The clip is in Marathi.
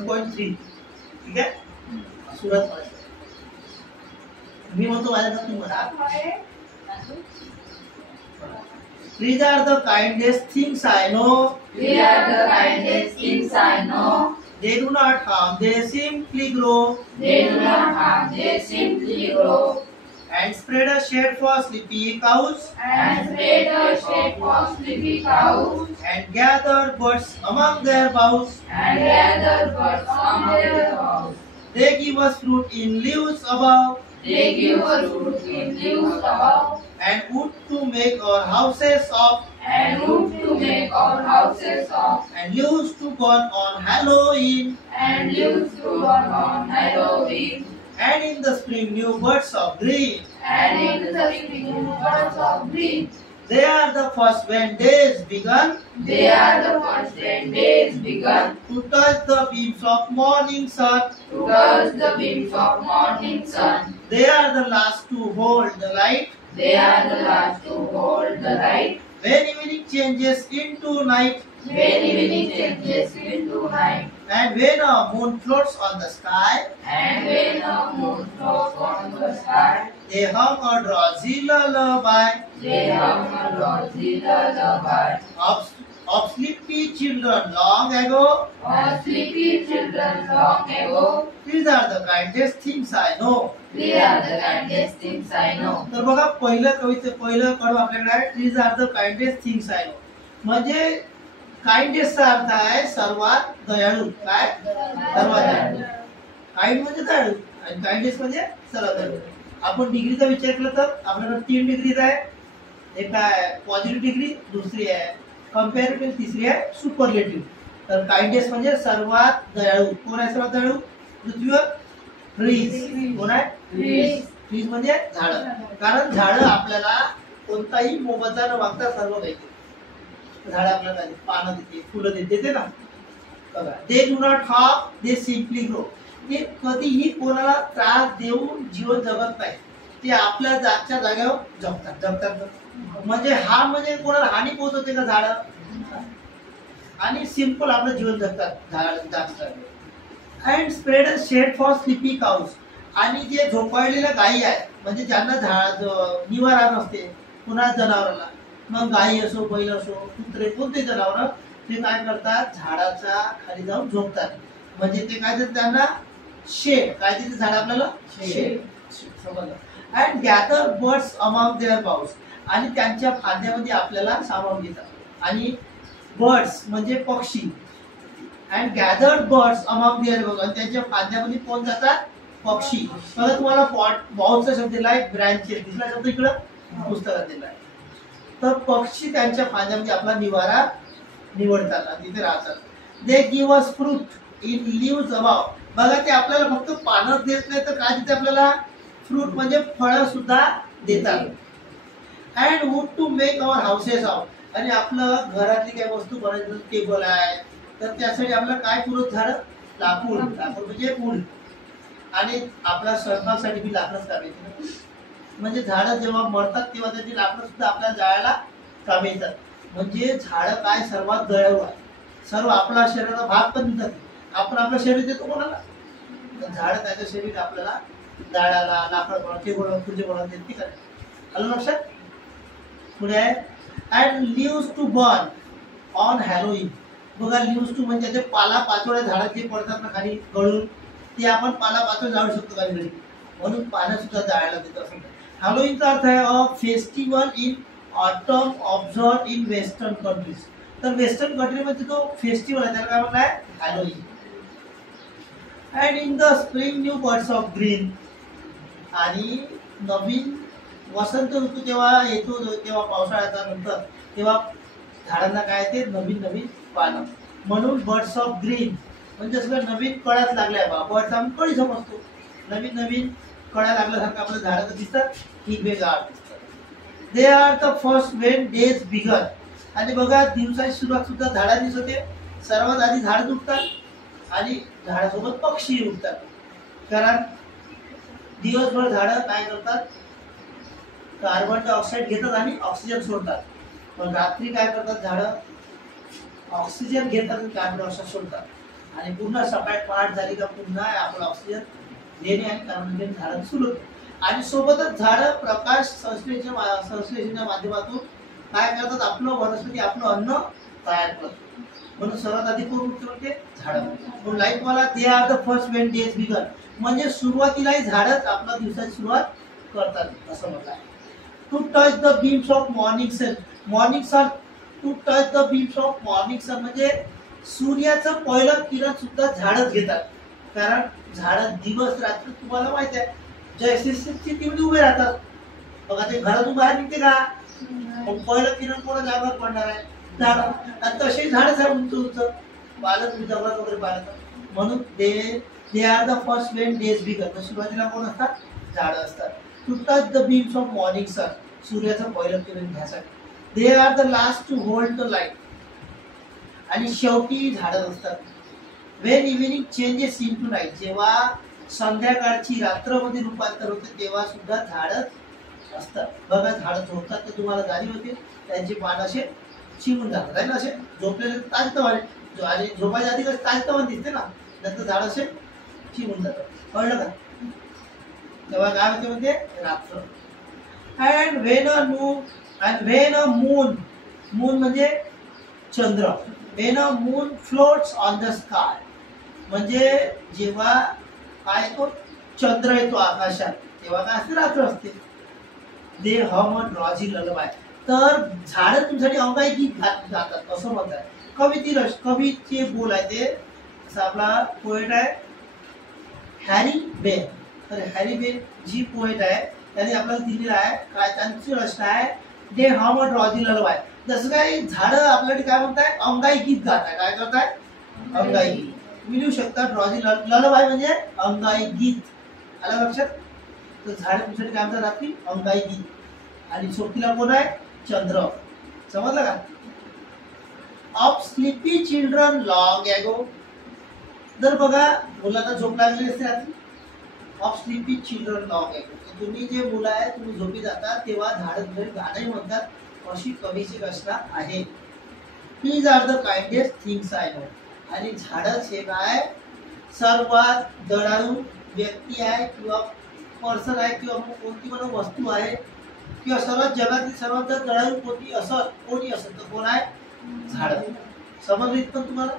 1.3 ठीक आहे. सुरुवात करायची. मी म्हणतो माझ्या तू म्हणा. These are the kindest things I know. These are the kindest things I know. They do not harm, they simply grow. They do not harm, they simply grow. And spread a shade for sleepy cows. And spread a shade for sleepy cows. And gather buds among their boughs. And gather buds among their boughs. They give us fruit in leaves above. They give us fruit in leaves above. And wood to make our houses of. And wood to make our houses of. And leaves to burn on Halloween. And leaves to burn on Halloween. And in the spring new buds of green. And in the spring new buds of green. They are the first when days begun. They are the first when days begun. To touch the beams of morning sun. To touch the beams of morning sun. They are the last to hold the light. They are the last to hold the light. When evening changes into night. When evening changes into night. And when a moon floats on the sky. And when a moon floats on the sky. They hum a drowsy lullaby. They hum a drowsy lullaby. Of sleepy children long ago. Of sleepy children long ago. These are the kindest things I know. These are the kindest things I know. तर बघा पहिलं कडू आपल्याकडे आहे. These are the kindest things I know. म्हणजे काइंडेस्ट चा अर्थ आहे सर्वात दयाळू. काय? सर्वात दयाळू. काइंड म्हणजे दयाळू आणि काइंडेस्ट म्हणजे सर्वात दयाळू. आपण डिग्रीचा विचार केला तर आपल्याकडे 3 डिग्रीज आहे. एक आहे पॉझिटिव्ह डिग्री, दुसरी आहे कंपॅरेटिव्ह, तिसरी आहे सुपरलेटिव्ह. तर काइंडेस्ट म्हणजे सर्वात दयाळू. कोण आहे सर्वात दयाळू? पृथ्वीवर ट्रीज. कोण आहे? ट्रीज म्हणजे झाडं. कारण झाडं आपल्याला कोणताही मोबदला न मागता सर्व काही. झाड आपल्याला पानं देते, फुलं देते ना. बघा, they do not harm, they simply grow. ते कधीही कोणाला त्रास देऊन जीवन जगत नाही. ते आपल्या जागच्या जागेवर जगतात. म्हणजे हा म्हणजे कोणाला हानी पोहोचवते का झाड? आणि सिंपल आपलं जीवन जगतात झाड. And spread a shade for sleepy cows. आणि जे झोपाळलेल्या गायी आहेत म्हणजे ज्यांना निवारा नसते पुन्हा जनावरांना, मग गाई असो, बैल असो, कुत्रे, कोणते जनावर, ते काय करतात? झाडाच्या खाली जाऊन झोपतात. म्हणजे ते काय देतात त्यांना? शेड. काय देते झाड आपल्याला? शेड. समजलं. And gather birds among their boughs. आणि त्यांच्या फांद्यामध्ये आपल्याला सामावून घेतात. आणि बर्ड्स म्हणजे पक्षी. And gather birds among their boughs. आणि त्यांच्या फांद्यामध्ये कोण जातात? पक्षी. बघा तुम्हाला बाउसचा शब्द दिलाय, ब्रँचेस दिसला शब्द इकडं पुस्तकात दिलाय. तर पक्षी त्यांच्या फांद्यामध्ये आपला निवारा निवडतात आणि तिथे राहतात. They give us fruit in leaves above. बघा ते आपल्याला फक्त पानं देत नाही तर काय देते आपल्याला? फ्रूट म्हणजे फळं सुद्धा देतात. And wood to make our houses of. आणि आपलं घरातली काही वस्तू बनायचं, टेबल आहे तर त्यासाठी आपल्याला काय पुरत झाड? लाकूड. लाकूड म्हणजे वूड. आणि आपल्या स्वयंपाकासाठी बी लाकडच कामायची. म्हणजे झाडं जेव्हा मरतात तेव्हा त्याची लाकडं सुद्धा आपल्याला जाळायला कामी येतात. म्हणजे झाडं काय? सर्वात दयाळू आहे. सर्व आपला शरीराचा भाग पण देतात. आपण आपलं शरीर देतो कोणाला? झाडं त्याचं शरीर आपल्याला जाळायला, लाकड बनवा, टेबल खुर्ची बनवा देते का? आलं लक्षात? पुढे आहे and leaves to burn on Halloween. बघा लिव्स टू म्हणजे ते पाला पाचोळ्या झाडात जे पडतात ना खाली गळून, ते आपण पाला पाचोळ्या जाळू शकतो काही घरी. म्हणून पानं सुद्धा जाळायला देतो असं. हॅलोईनचा अर्थ आहे a festival in autumn observe in western countries. तर वेस्टर्न कंट्रीमध्ये तो फेस्टिवल आहे, त्याला काय म्हणताय? Halloween. And in the spring new birds of green. आणि नवीन वसंत ऋतू जेव्हा येतो, तेव्हा पावसाळ्याच्या नंतर, तेव्हा झाडांना काय ते नवीन पानं. म्हणून बर्ड्स ऑफ ग्रीन म्हणजे सगळं नवीन कळ्याच लागल्या. बर्ड्स आम्ही कळी समजतो. नवीन कळ्या लागल्यासारखं आपल्या झाडं दिसतात, हिरवेगार दिसतात. They are the first when days began. आणि बघा दिवसाची सुरुवात सुद्धा झाडांनीच होते. सर्वात आधी झाड उठतात आणि झाडासोबत पक्षी उठतात. कारण दिवसभर झाडं काय करतात? कार्बन डायऑक्साईड घेतात आणि ऑक्सिजन सोडतात. पण रात्री काय करतात? झाडं ऑक्सिजन घेतात आणि कार्बन डायऑक्साईड सोडतात. आणि पूर्ण सकाळ पहाट झाली का पुन्हा आपलं ऑक्सिजन देणे आणि कार्बन डायऑक्साइड झाडात सुरू होते. आणि सोबतच झाडं प्रकाश संश्लेषणाच्या माध्यमातून काय करतात, आपलं वनस्पती आपलं अन्न तयार करतात. म्हणून सर्वात आधी कोण उठते, झाडं. म्हणून लाईक मला they are the first when days began, म्हणजे सुरुवातीलाही झाडच आपल्या दिवसाची सुरुवात करतात असं म्हटलं आहे. To touch the beams of morning sun, morning sun, to touch the beams of morning sun म्हणजे सूर्याचं पहिलं किरण सुद्धा झाडच घेतात. कारण झाड दिवस रात्र तुम्हाला माहिती आहे जैसे तेवढी उभे राहतात. बघा ते घरातून बाहेर निघते का, मग पहिलं किरण कोणा जागावर पडणार आहे, झाड. आणि तसे झाडच आहे उंच उंच पाहिलं तुम्ही जंगलात वगैरे पाहिलं. म्हणून they are the first when days begin, सुरुवातीला कोण असतात, झाडं असतात. To touch the beams of morning sun, सूर्याचं पहिलं किरण घ्यासाठी. They are the last to hold the light, आणि शेवटी झाडं असतात. When evening changes into night, जेव्हा संध्याकाळची रात्रमध्ये रूपांतर होते तेव्हा सुद्धा झाडच असतात. बघा झाडं झोपतात तर तुम्हाला जाणीव होते, त्यांचे पान असे चिमून जातात आहे ना, असे झोपलेले ताजतवाने, आणि झोपायच्या आधी कसं ताजतवान दिसते ना, नंतर झाड असे चिमून जातात. कळलं का? तेव्हा काय होते म्हणजे रात्र. And when a moon, moon म्हणजे चंद्र. When a moon floats on the sky, म्हणजे जेव्हा काय तो चंद्र येतो आकाशात तेव्हा काय असते, रात्र असते. दे हम अ ड्रॉजी ललबाय, तर झाड तुमच्यासाठी अंगाई गीत गातात असं म्हणतात. कवीचे बोल आहे ते, असं आपला पोएट आहे हॅरी बेन. तर हॅरी बेन जी पोएट आहे त्यांनी आपल्याला दिलेला आहे काय, त्यांची रचना आहे दे हम अ ड्रॉजी ललबाय. जसं काय झाडं आपल्याकडे काय म्हणताय, अंगाई गीत गात आहे. काय करताय, अंगाई गीत. तुम्ही लिहू शकता ड्रॉजी ललबाय म्हणजे अंगाई गीत. आलं लक्षात? तर झाड तुमच्यासाठी काय म्हणतात, रात्री अंगाई गीत. आणि सोबतीला कोण आहे, चंद्र. समजलं का? ऑफ स्लीपी चिल्ड्रन लॉंग एगो, जर बघा मुलांना झोप लागलेली असते रात्री, ऑफ स्लीपी चिल्ड्रन लॉंग एगो, तुम्ही जे मुलं आहे तुम्ही झोपी जाता तेव्हा झाड गाणंही म्हणतात, अशी कवीची रचना आहे. These are the kindest things I know, आणि झाडच हे काय सर्वात दयाळू व्यक्ती आहे किंवा पर्सन आहे किंवा कोणती पण वस्तू आहे किंवा सर्वात जगातील सर्वात दयाळू कोणी असत तर कोण आहे, झाड. समजलं इथं तुम्हाला?